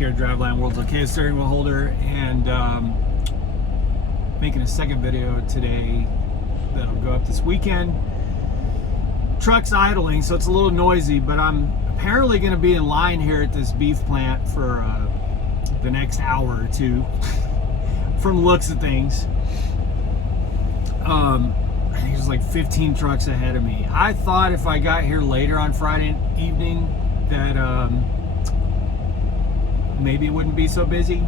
here at Driveline World's OK steering wheel holder, and making a second video today that'll go up this weekend. Truck's idling, so it's a little noisy, but I'm apparently going to be in line here at this beef plant for the next hour or two from the looks of things. I think there's like 15 trucks ahead of me. I thought if I got here later on Friday evening that maybe it wouldn't be so busy.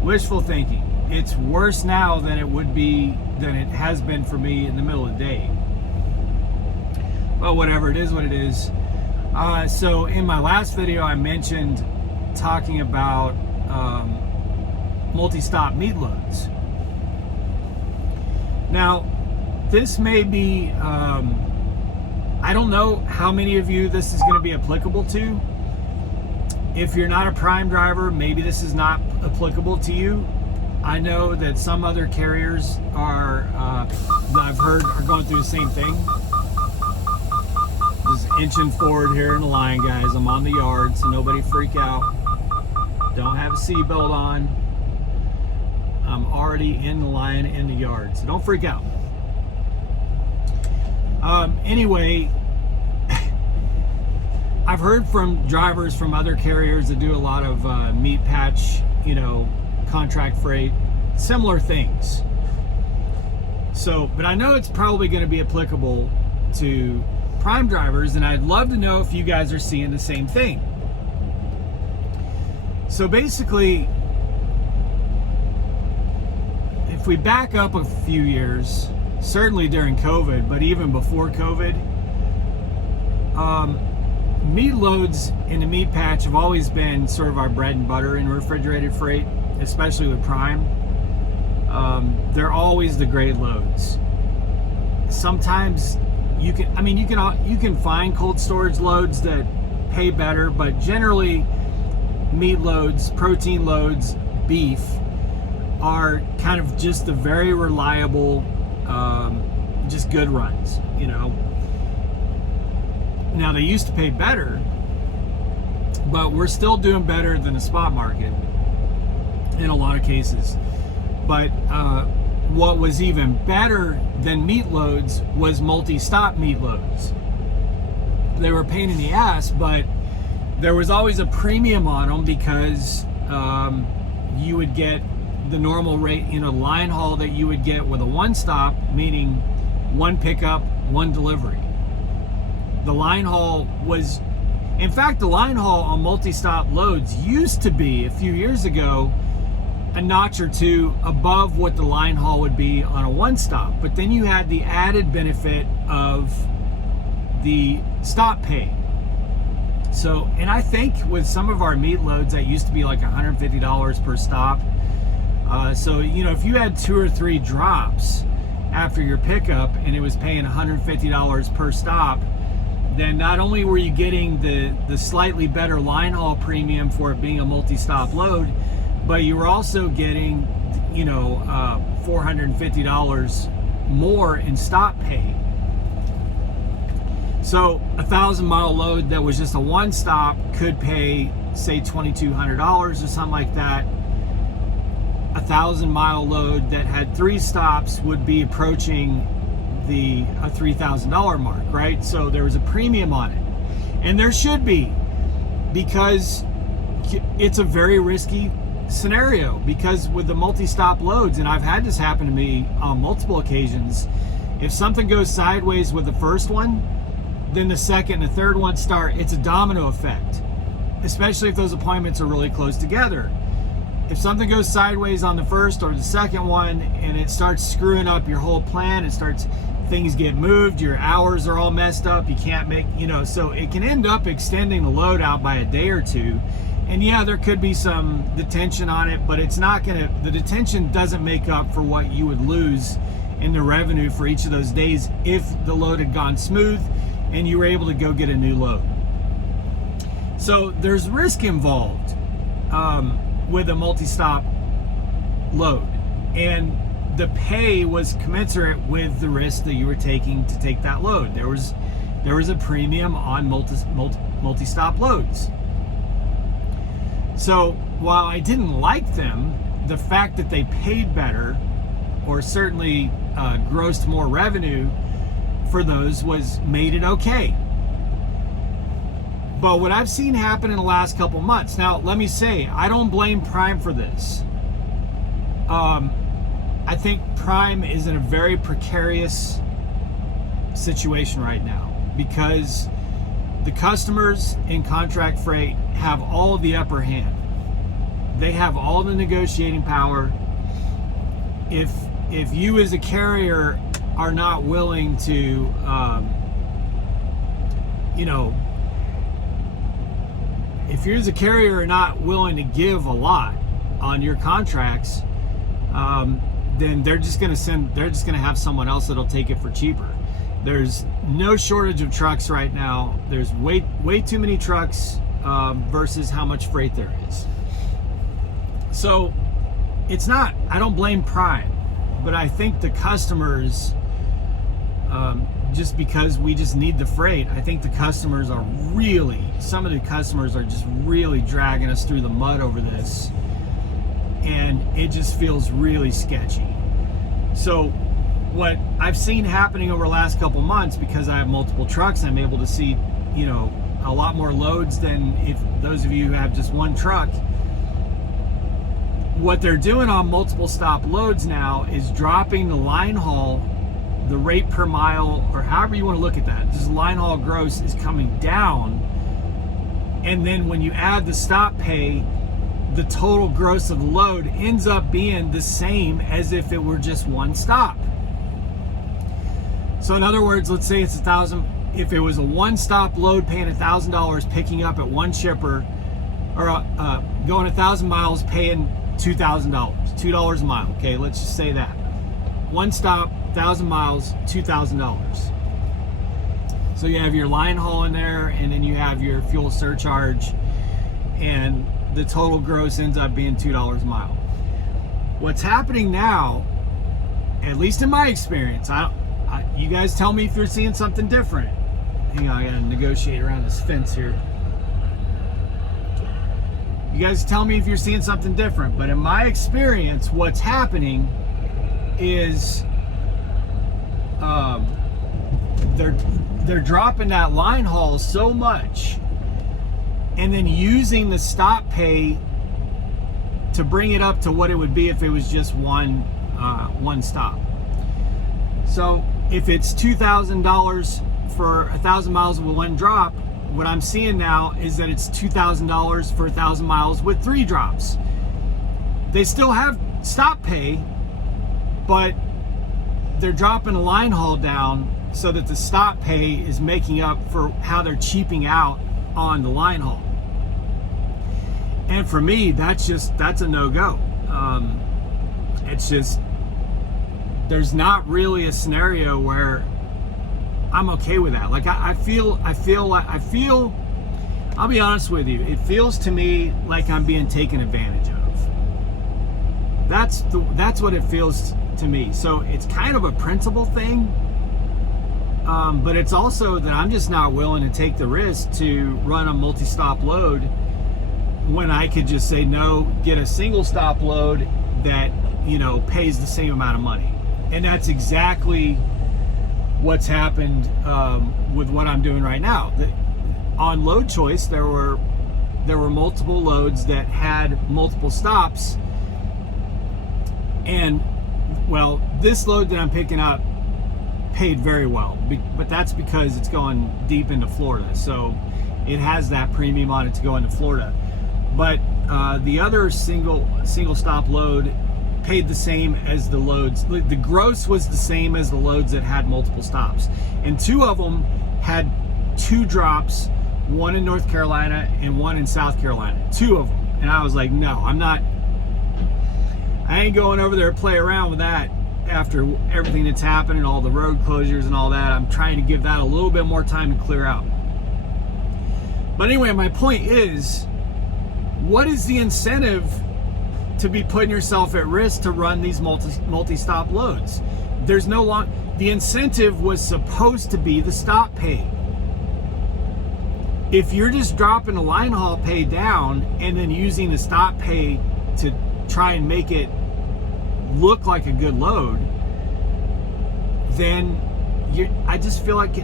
Wishful thinking. It's worse now than it has been for me in the middle of the day. Well, whatever, it is what it is. So in my last video I mentioned talking about multi-stop meat loads. Now this may be I don't know how many of you this is going to be applicable to. If you're not a prime driver, maybe this is not applicable to you. I know that some other carriers are, I've heard, are going through the same thing. Just inching forward here in the line, guys. I'm on the yard, so nobody freak out. Don't have a seatbelt on. I'm already in the line in the yard, so don't freak out. Anyway, I've heard from drivers from other carriers that do a lot of meat patch, contract freight, similar things. So, but I know it's probably going to be applicable to prime drivers, and I'd love to know if you guys are seeing the same thing. So basically, if we back up a few years, certainly during COVID, but even before COVID, meat loads in the meat patch have always been sort of our bread and butter in refrigerated freight, especially with prime. They're always the great loads. Sometimes you can find cold storage loads that pay better, but generally meat loads, protein loads, beef are kind of just the very reliable, just good runs, Now they used to pay better, but we're still doing better than the spot market in a lot of cases. But what was even better than meat loads was multi-stop meat loads. They were a pain in the ass, but there was always a premium on them because you would get the normal rate, line haul that you would get with a one-stop, meaning one pickup, one delivery. The line haul was, in fact, the line haul on multi-stop loads used to be, a few years ago, a notch or two above what the line haul would be on a one-stop. But then you had the added benefit of the stop pay. So, and I think with some of our meat loads, that used to be like $150 per stop. So, if you had 2 or 3 drops after your pickup and it was paying $150 per stop, then not only were you getting the slightly better line haul premium for it being a multi-stop load, but you were also getting, $450 more in stop pay. So a 1,000-mile load that was just a one-stop could pay, say, $2,200 or something like that. A 1,000-mile load that had 3 stops would be approaching a $3,000 mark, right? So there was a premium on it, and there should be, because it's a very risky scenario. Because with the multi-stop loads, and I've had this happen to me on multiple occasions, if something goes sideways with the first one, then the second and the third one start. It's a domino effect, especially if those appointments are really close together. If something goes sideways on the first or the second one and it starts screwing up your whole plan, things get moved, your hours are all messed up, you can't make, so it can end up extending the load out by a day or two. And yeah, there could be some detention on it, but the detention doesn't make up for what you would lose in the revenue for each of those days if the load had gone smooth and you were able to go get a new load. So there's risk involved with a multi-stop load, and the pay was commensurate with the risk that you were taking to take that load. There was a premium on multi-stop loads. So while I didn't like them, the fact that they paid better, or certainly grossed more revenue for those, made it okay. But what I've seen happen in the last couple months, now let me say, I don't blame Prime for this. I think Prime is in a very precarious situation right now because the customers in contract freight have all the upper hand. They have all the negotiating power. If you as a carrier are not willing to, if you as a carrier are not willing to give a lot on your contracts, then they're just going to have someone else that'll take it for cheaper. There's no shortage of trucks right now. There's way too many trucks versus how much freight there is. So it's not, I don't blame Prime, but I think the customers, just because we just need the freight, I think the customers are some of the customers are just really dragging us through the mud over this. And it just feels really sketchy. So what I've seen happening over the last couple months, because I have multiple trucks, I'm able to see, a lot more loads than if those of you who have just one truck. What they're doing on multiple stop loads now is dropping the line haul, the rate per mile, or however you want to look at that. This line haul gross is coming down. And then when you add the stop pay, the total gross of the load ends up being the same as if it were just one stop. So in other words, let's say it's $1,000. If it was a one-stop load paying $1,000, picking up at one shipper, or going 1,000 miles paying $2,000, $2 a mile. Okay, let's just say that. One stop, 1,000 miles, $2,000. So you have your line haul in there, and then you have your fuel surcharge, and the total gross ends up being $2 a mile. What's happening now, at least in my experience, you guys tell me if you're seeing something different. Hang on, I gotta negotiate around this fence here. You guys tell me if you're seeing something different. But in my experience, what's happening is they're dropping that line haul so much, and then using the stop pay to bring it up to what it would be if it was just one stop. So if it's $2,000 for 1,000 miles with one drop, what I'm seeing now is that it's $2,000 for 1,000 miles with 3 drops. They still have stop pay, but they're dropping the line haul down so that the stop pay is making up for how they're cheaping out on the line haul. And for me, that's a no-go. It's just, there's not really a scenario where I'm okay with that. Like I feel, I'll be honest with you, it feels to me like I'm being taken advantage of. That's what it feels to me. So it's kind of a principle thing, but it's also that I'm just not willing to take the risk to run a multi-stop load when I could just say no, get a single stop load that pays the same amount of money. And that's exactly what's happened with what I'm doing right now. On Load Choice, there were multiple loads that had multiple stops, and well, this load that I'm picking up paid very well, but that's because it's going deep into Florida, so it has that premium on it to go into Florida. But the other single stop load paid the same as the loads. The gross was the same as the loads that had multiple stops, and 2 of them had 2 drops, one in North Carolina and one in South Carolina. 2 of them. And I was like, no, I ain't going over there to play around with that after everything that's happened and all the road closures and all that. I'm trying to give that a little bit more time to clear out. But anyway, my point is, what is the incentive to be putting yourself at risk to run these multi-stop loads? There's no the incentive was supposed to be the stop pay. if you're just dropping the line haul pay down and then using the stop pay to try and make it look like a good load, then I just feel like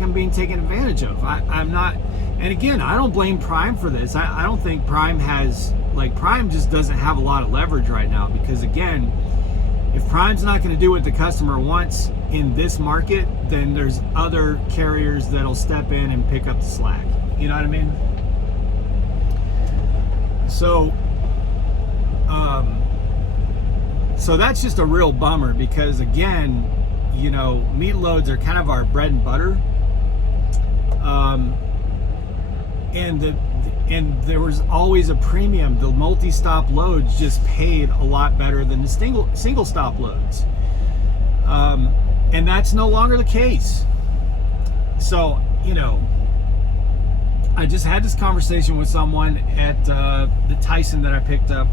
I'm being taken advantage of. I'm not, and again, I don't blame Prime for this. I don't think Prime just doesn't have a lot of leverage right now, because again, if Prime's not going to do what the customer wants in this market, then there's other carriers that'll step in and pick up the slack. You know what I mean? So, so that's just a real bummer, because again, you know, meat loads are kind of our bread and butter. And there was always a premium. The multi-stop loads just paid a lot better than the single stop loads. And that's no longer the case. So, you know, I just had this conversation with someone at the Tyson that I picked up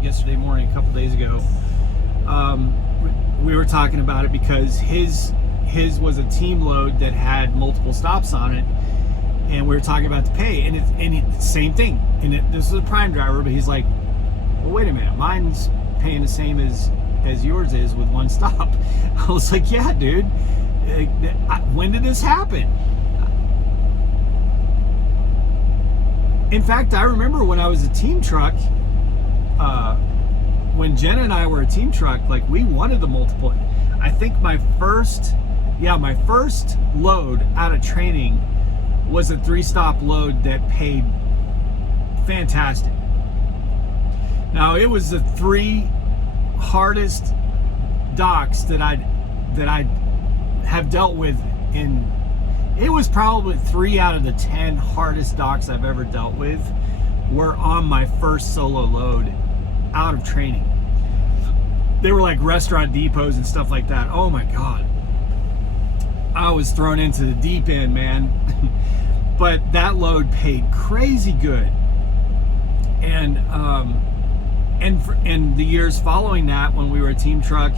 yesterday morning, a couple days ago. We were talking about it because his was a team load that had multiple stops on it, and we were talking about the pay, and it's same thing. And this was a Prime driver, but he's like, well, wait a minute, mine's paying the same as yours is with one stop. I was like, yeah, dude, when did this happen? In fact, I remember when I was a team truck, when Jen and I were a team truck, like, we wanted the multiple. I think my first load out of training was a 3-stop load that paid fantastic. Now, it was the 3 hardest docks that I have dealt with it was probably 3 out of the 10 hardest docks I've ever dealt with were on my first solo load out of training. They were like restaurant depots and stuff like that. Oh my God. I was thrown into the deep end, man. But that load paid crazy good. And the years following that, when we were a team truck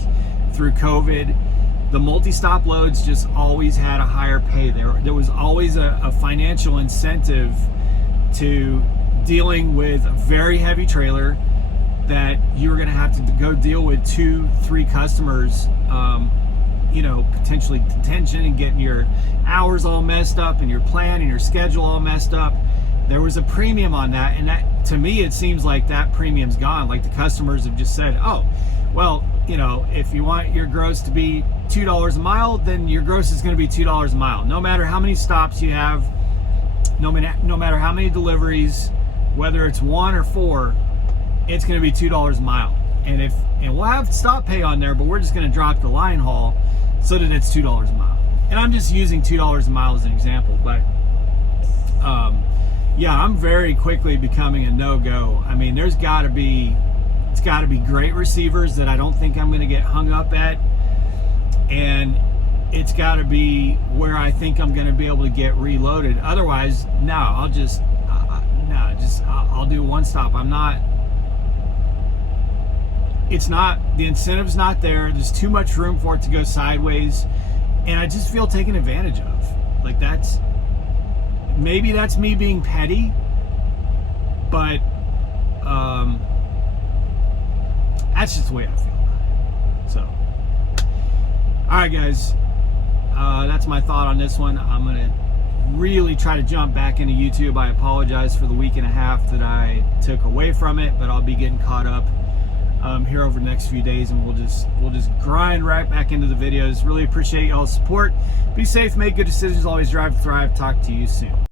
through COVID, the multi-stop loads just always had a higher pay. There was always a financial incentive to dealing with a very heavy trailer that you were going to have to go deal with 2-3 customers, you know, potentially detention, and getting your hours all messed up and your plan and your schedule all messed up. There was a premium on that, and that, to me, it seems like that premium's gone. Like, the customers have just said, oh, well, you know, if you want your gross to be $2 a mile, then your gross is going to be $2 a mile. No matter how many stops you have, no matter how many deliveries, whether it's 1 or 4, it's going to be $2 a mile. And we'll have stop pay on there, but we're just going to drop the line haul so that it's $2 a mile. And I'm just using $2 a mile as an example, but yeah, I'm very quickly becoming a no-go. I mean, it's got to be great receivers that I don't think I'm going to get hung up at, and it's got to be where I think I'm going to be able to get reloaded. Otherwise, no, I'll do one stop. The incentive's not there. There's too much room for it to go sideways, and I just feel taken advantage of. Like, maybe that's me being petty, but that's just the way I feel about it. So, all right, guys, that's my thought on this one. I'm gonna really try to jump back into YouTube. I apologize for the week and a half that I took away from it, but I'll be getting caught up here over the next few days, and we'll just grind right back into the videos. Really appreciate y'all's support. Be safe, make good decisions, always drive to thrive. Talk to you soon.